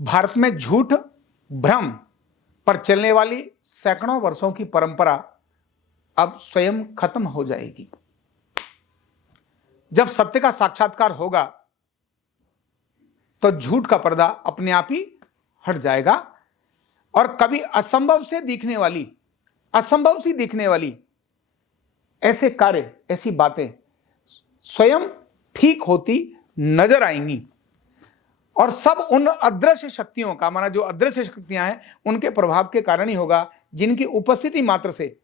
भारत में झूठ भ्रम पर चलने वाली सैकड़ों वर्षों की परंपरा अब स्वयं खत्म हो जाएगी। जब सत्य का साक्षात्कार होगा तो झूठ का पर्दा अपने आप ही हट जाएगा और कभी असंभव सी दिखने वाली ऐसे कार्य, ऐसी बातें स्वयं ठीक होती नजर आएंगी और सब उन अदृश्य शक्तियों का, माना जो अदृश्य शक्तियां हैं उनके प्रभाव के कारण ही होगा, जिनकी उपस्थिति मात्र से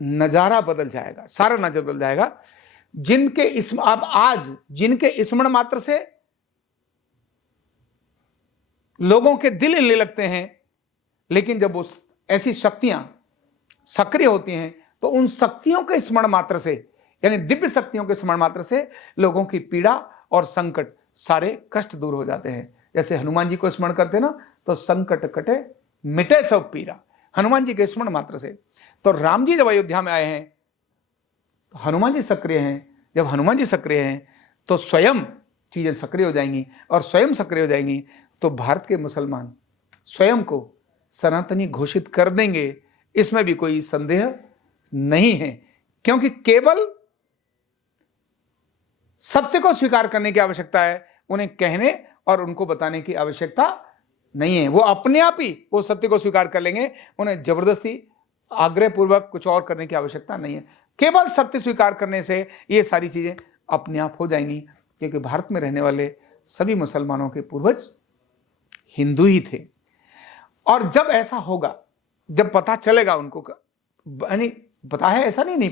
नजारा बदल जाएगा, सारा नजर बदल जाएगा। आप आज जिनके स्मरण मात्र से लोगों के दिल हिलने लगते हैं, लेकिन जब वो ऐसी शक्तियां सक्रिय होती हैं तो उन शक्तियों के स्मरण मात्र से, यानी दिव्य शक्तियों के स्मरण मात्र से लोगों की पीड़ा और संकट, सारे कष्ट दूर हो जाते हैं। जैसे हनुमान जी को स्मरण करते ना तो संकट कटे मिटे सब पीड़ा, हनुमान जी के स्मरण मात्र से। तो राम जी जब अयोध्या में आए हैं तो हनुमान जी सक्रिय हैं, जब हनुमान जी सक्रिय हैं तो स्वयं चीजें सक्रिय हो जाएंगी और स्वयं सक्रिय हो जाएंगी तो भारत के मुसलमान स्वयं को सनातनी घोषित कर देंगे, इसमें भी कोई संदेह नहीं है। क्योंकि केवल सत्य को स्वीकार करने की आवश्यकता है, उन्हें कहने और उनको बताने की आवश्यकता नहीं है। वो अपने आप ही वो सत्य को स्वीकार कर लेंगे, उन्हें जबरदस्ती आग्रह पूर्वक कुछ और करने की आवश्यकता नहीं है। केवल सत्य स्वीकार करने से ये सारी चीजें अपने आप हो जाएंगी। क्योंकि भारत में रहने वाले सभी मुसलमानों के पूर्वज हिंदू ही थे और जब ऐसा होगा, जब पता चलेगा उनको, यानी पता है ऐसा नहीं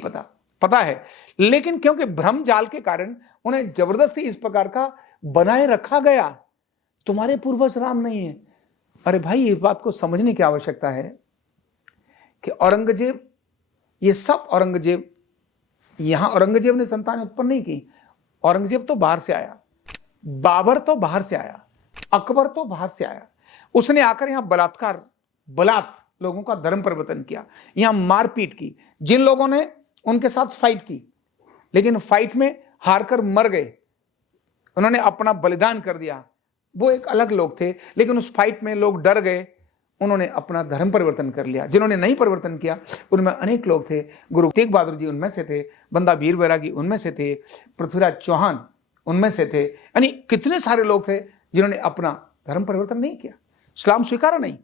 पता है, लेकिन क्योंकि भ्रम जाल के कारण उन्हें जबरदस्ती इस प्रकार का बनाए रखा गया, तुम्हारे पूर्वज राम नहीं है। अरे भाई, इस बात को समझने की आवश्यकता है कि औरंगजेब, ये सब औरंगजेब, यहां औरंगजेब ने संतान उत्पन्न नहीं की। औरंगजेब तो बाहर से आया, बाबर तो बाहर से आया, अकबर तो बाहर से आया। उसने आकर यहां बलात् लोगों का धर्म परिवर्तन किया, यहां मारपीट की, जिन लोगों ने उनके साथ फाइट की लेकिन फाइट में हारकर मर गए, उन्होंने अपना बलिदान कर दिया, वो एक अलग लोग थे। लेकिन उस फाइट में लोग डर गए, उन्होंने अपना धर्म परिवर्तन कर लिया। जिन्होंने नहीं परिवर्तन किया उनमें अनेक लोग थे, गुरु तेग बहादुर जी उनमें से थे, बंदा वीर बैरागी उनमें से थे, पृथ्वीराज चौहान उनमें से थे। यानी कितने सारे लोग थे जिन्होंने अपना धर्म परिवर्तन नहीं किया, इस्लाम स्वीकारा नहीं,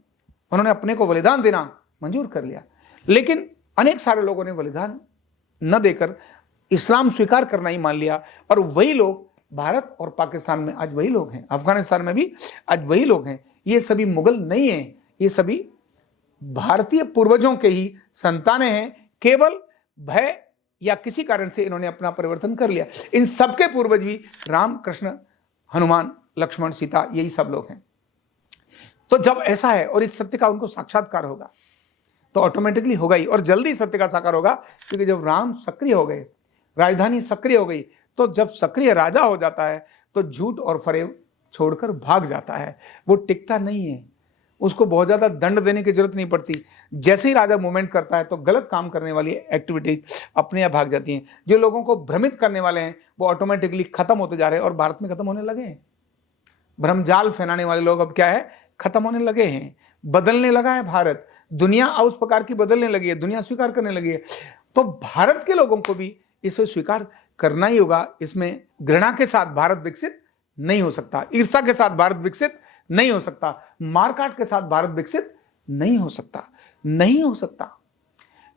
उन्होंने अपने को बलिदान देना मंजूर कर लिया। लेकिन अनेक सारे लोगों ने बलिदान न देकर इस्लाम स्वीकार करना ही मान लिया। और वही लोग भारत और पाकिस्तान में आज वही लोग हैं, अफगानिस्तान में भी आज वही लोग हैं। ये सभी मुगल नहीं हैं, ये सभी भारतीय पूर्वजों के ही संतानें हैं। केवल भय या किसी कारण से इन्होंने अपना परिवर्तन कर लिया। इन सबके पूर्वज भी राम, कृष्ण, हनुमान, लक्ष्मण, सीता, यही सब लोग हैं। तो जब ऐसा है और इस सत्य का उनको साक्षात्कार होगा तो ऑटोमेटिकली होगा ही, और जल्दी सत्य का साकार होगा। क्योंकि जब राम सक्रिय हो गए, राजधानी सक्रिय हो गई, तो जब सक्रिय राजा हो जाता है तो झूठ और फरेब छोड़कर भाग जाता है, वो टिकता नहीं है। उसको बहुत ज्यादा दंड देने की जरूरत नहीं पड़ती। जैसे ही राजा मूवमेंट करता है तो गलत काम करने वाली एक्टिविटीज अपने आप भाग जाती हैं। जो लोगों को भ्रमित करने वाले हैं वो ऑटोमेटिकली खत्म होते जा रहे हैं और भारत में खत्म होने लगे हैं। भ्रमजाल फैलाने वाले लोग अब क्या है, खत्म होने लगे हैं। बदलने लगा है भारत, दुनिया उस प्रकार की बदलने लगी है, दुनिया स्वीकार करने लगी है। तो भारत के लोगों को भी इसे स्वीकार करना ही होगा। इसमें घृणा के साथ भारत विकसित नहीं हो सकता, ईर्ष्या के साथ भारत विकसित नहीं हो सकता, मारकाट के साथ भारत विकसित नहीं हो सकता।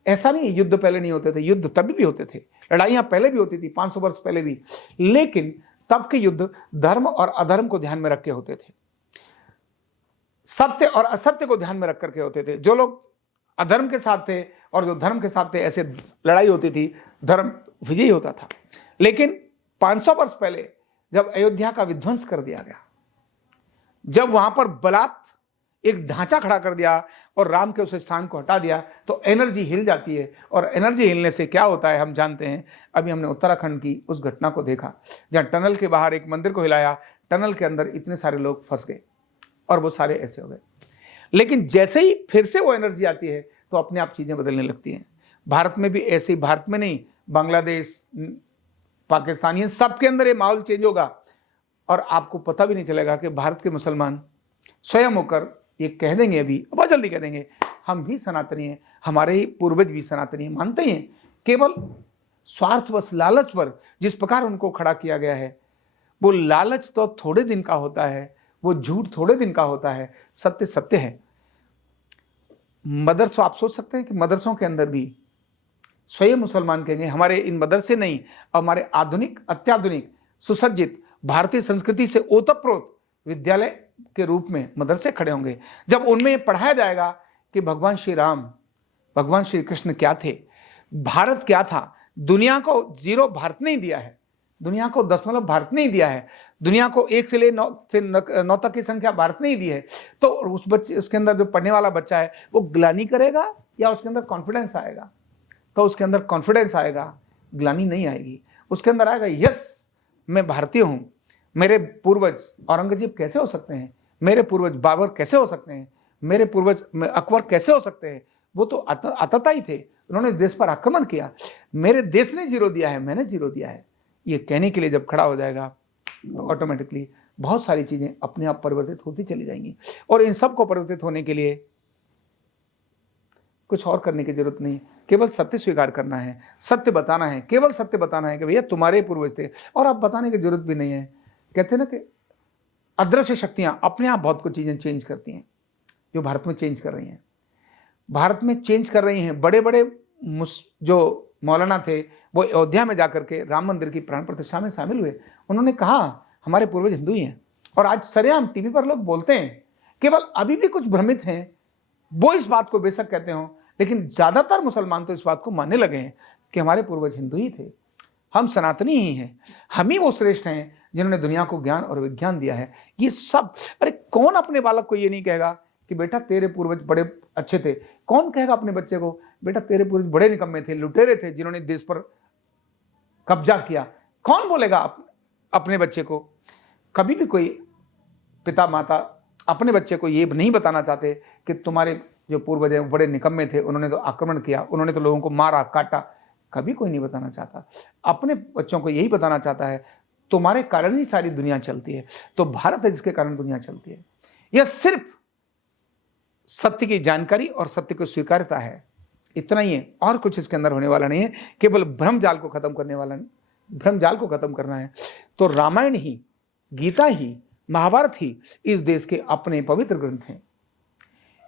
ऐसा नहीं, युद्ध पहले नहीं होते थे, युद्ध तभी भी होते थे, लड़ाइयां पहले भी होती थी, 500 वर्ष पहले भी। लेकिन तब के युद्ध धर्म और अधर्म को ध्यान में रख के होते थे, सत्य और असत्य को ध्यान में रख करके होते थे। जो लोग अधर्म के साथ थे और जो धर्म के साथ थे, ऐसे लड़ाई होती थी, धर्म विजयी होता था। लेकिन 500 वर्ष पहले जब अयोध्या का विध्वंस कर दिया गया, जब वहां पर बलात् एक ढांचा खड़ा कर दिया और राम के उस स्थान को हटा दिया, तो एनर्जी हिल जाती है। और एनर्जी हिलने से क्या होता है हम जानते हैं। अभी हमने उत्तराखंड की उस घटना को देखा जहां टनल के बाहर एक मंदिर को हिलाया, टनल के अंदर इतने सारे लोग फंस गए और वो सारे ऐसे हो गए। लेकिन जैसे ही फिर से वो एनर्जी आती है तो अपने आप चीजें बदलने लगती हैं। भारत में भी ऐसे ही, भारत में नहीं, बांग्लादेश, पाकिस्तान, ये सबके अंदर ये माहौल चेंज होगा और आपको पता भी नहीं चलेगा कि भारत के मुसलमान स्वयं होकर ये कह देंगे, अभी बहुत जल्दी कह देंगे, हम भी सनातनी हैं, हमारे ही पूर्वज भी सनातनी हैं, मानते हैं। केवल स्वार्थवश लालच पर जिस प्रकार उनको खड़ा किया गया है, वो लालच तो थोड़े दिन का होता है, वो झूठ थोड़े दिन का होता है, सत्य सत्य है। मदरसों, आप सोच सकते हैं कि मदरसों के अंदर भी स्वयं मुसलमान कहेंगे हमारे इन मदरसे नहीं, हमारे आधुनिक अत्याधुनिक सुसज्जित भारतीय संस्कृति से ओतप्रोत विद्यालय के रूप में मदरसे खड़े होंगे। जब उनमें पढ़ाया जाएगा कि भगवान श्री राम, भगवान श्री कृष्ण क्या थे, भारत क्या था, दुनिया को 0 भारत नहीं दिया है, दुनिया को 0.0 भारत नहीं दिया है, दुनिया को 1 से ले 9 तक की संख्या भारत नहीं दी है, तो उस बच्चे, उसके अंदर जो पढ़ने वाला बच्चा है वो ग्लानि करेगा या उसके अंदर कॉन्फिडेंस आएगा? तो उसके अंदर कॉन्फिडेंस आएगा, ग्लानि नहीं आएगी। उसके अंदर आएगा यस मैं भारतीय हूं, मेरे पूर्वज औरंगजेब कैसे हो सकते हैं, मेरे पूर्वज बाबर कैसे हो सकते हैं, मेरे पूर्वज अकबर कैसे हो सकते हैं, वो तो आतताई थे, उन्होंने देश पर आक्रमण किया, मेरे देश ने 0 दिया है, मैंने 0 दिया है। ये कहने के लिए जब खड़ा हो जाएगा तो ऑटोमेटिकली बहुत सारी चीजें अपने आप परिवर्तित होती चली जाएंगी। और इन सब को परिवर्तित होने के लिए कुछ और करने की जरूरत नहीं, केवल सत्य स्वीकार करना है, सत्य बताना है, केवल सत्य बताना है कि भैया तुम्हारे पूर्वज थे, और आप बताने की जरूरत भी नहीं है। कहते हैं ना कि अदृश्य शक्तियां अपने आप बहुत कुछ चीजें चेंज करती हैं, जो भारत में चेंज कर रही हैं, भारत में चेंज कर रही हैं। बड़े बड़े जो मौलाना थे वो अयोध्या में जाकर के राम मंदिर की प्राण प्रतिष्ठा में शामिल हुए, उन्होंने कहा हमारे पूर्वज हिंदू ही हैं, और आज सरेआम टीवी पर लोग बोलते हैं। केवल अभी भी कुछ भ्रमित हैं, वो इस बात को बेशक कहते हो, लेकिन ज्यादातर मुसलमान तो इस बात को मानने लगे हैं कि हमारे पूर्वज हिंदू ही थे, हम सनातनी ही हैं, हम ही वो श्रेष्ठ हैं जिन्होंने दुनिया को ज्ञान और विज्ञान दिया है। ये सब, अरे कौन अपने बालक को ये नहीं कहेगा कि बेटा तेरे पूर्वज बड़े अच्छे थे? कौन कहेगा अपने बच्चे को बेटा तेरे पूर्वज बड़े निकम्मे थे, लुटेरे थे, जिन्होंने देश पर कब्जा किया? कौन बोलेगा अपने बच्चे को? कभी भी कोई पिता माता अपने बच्चे को ये नहीं बताना चाहते कि तुम्हारे जो पूर्वज हैं बड़े निकम्मे थे, उन्होंने तो आक्रमण किया, उन्होंने तो लोगों को मारा काटा। कभी कोई नहीं बताना चाहता। अपने बच्चों को यही बताना चाहता है तुम्हारे कारण ही सारी दुनिया चलती है। तो भारत है जिसके कारण दुनिया चलती है। यह सिर्फ सत्य की जानकारी और सत्य को स्वीकारता है, इतना ही है, और कुछ इसके अंदर होने वाला नहीं है। केवल भ्रम जाल को खत्म करने वाला, भ्रम जाल को खत्म करना है। तो रामायण ही, गीता ही, महाभारत ही इस देश के अपने पवित्र ग्रंथ हैं।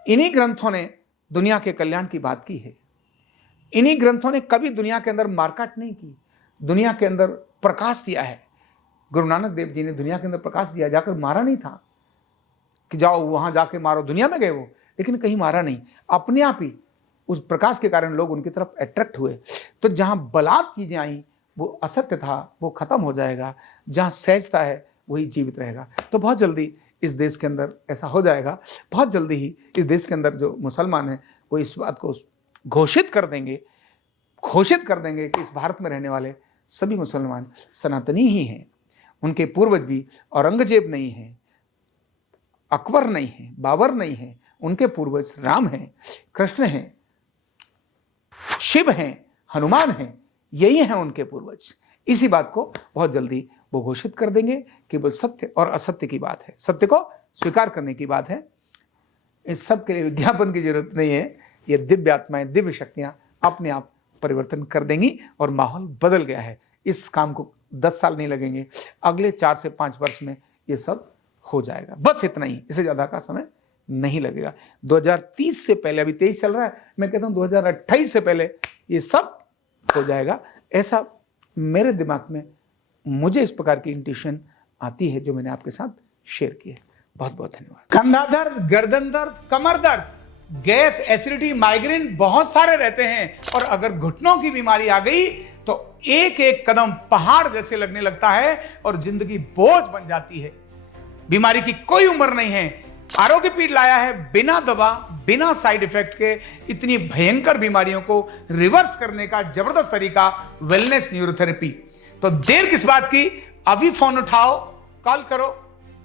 इन्हीं ग्रंथों ने दुनिया के कल्याण की बात की है। इन्हीं ग्रंथों ने कभी दुनिया के अंदर मारकाट नहीं की, दुनिया के अंदर प्रकाश दिया है। गुरु नानक देव जी ने दुनिया के अंदर प्रकाश दिया, जाकर मारा नहीं था कि जाओ वहां जाके मारो, दुनिया में गए वो, लेकिन कहीं मारा नहीं। अपने आप ही उस प्रकाश के कारण लोग उनकी तरफ अट्रैक्ट हुए। तो जहां बलात् चीजें आई वो असत्य था, वो खत्म हो जाएगा। जहां सहजता है वही जीवित रहेगा। तो बहुत जल्दी इस देश के अंदर ऐसा हो जाएगा। बहुत जल्दी ही इस देश के अंदर जो मुसलमान हैं वो इस बात को घोषित कर देंगे कि इस भारत में रहने वाले सभी मुसलमान सनातनी ही हैं। उनके पूर्वज भी औरंगजेब नहीं है, अकबर नहीं है, बाबर नहीं है। उनके पूर्वज राम हैं, कृष्ण हैं, शिव हैं, हनुमान हैं। यही हैं उनके पूर्वज। इसी बात को बहुत जल्दी वो घोषित कर देंगे। केवल सत्य और असत्य की बात है, सत्य को स्वीकार करने की बात है। इस सब के लिए विज्ञापन की जरूरत नहीं है। ये दिव्य आत्माएं, दिव्य शक्तियां अपने आप परिवर्तन कर देंगी और माहौल बदल गया है। इस काम को 10 साल नहीं लगेंगे, अगले 4 से 5 वर्ष में ये सब हो जाएगा। बस इतना ही, इससे ज्यादा का समय नहीं लगेगा। 2030 से पहले, अभी 23 चल रहा है, मैं कहता हूं 2028 से पहले ये सब हो जाएगा। ऐसा मेरे दिमाग में, मुझे इस प्रकार की इंट्यूशन आती है जो मैंने आपके साथ शेयर की है। बहुत बहुत धन्यवाद। कंधा दर्द, गर्दन दर्द, कमर दर्द, गैस, एसिडिटी, माइग्रेन बहुत सारे रहते हैं, और अगर घुटनों की बीमारी आ गई तो एक एक कदम पहाड़ जैसे लगने लगता है और जिंदगी बोझ बन जाती है। बीमारी की कोई उम्र नहीं है। आरोग्य पीठ लाया है बिना दवा, बिना साइड इफेक्ट के इतनी भयंकर बीमारियों को रिवर्स करने का जबरदस्त तरीका, वेलनेस न्यूरोथेरेपी। तो देर किस बात की, अभी फोन उठाओ, कॉल करो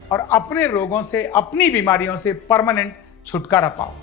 और अपने रोगों से, अपनी बीमारियों से परमानेंट छुटकारा पाओ।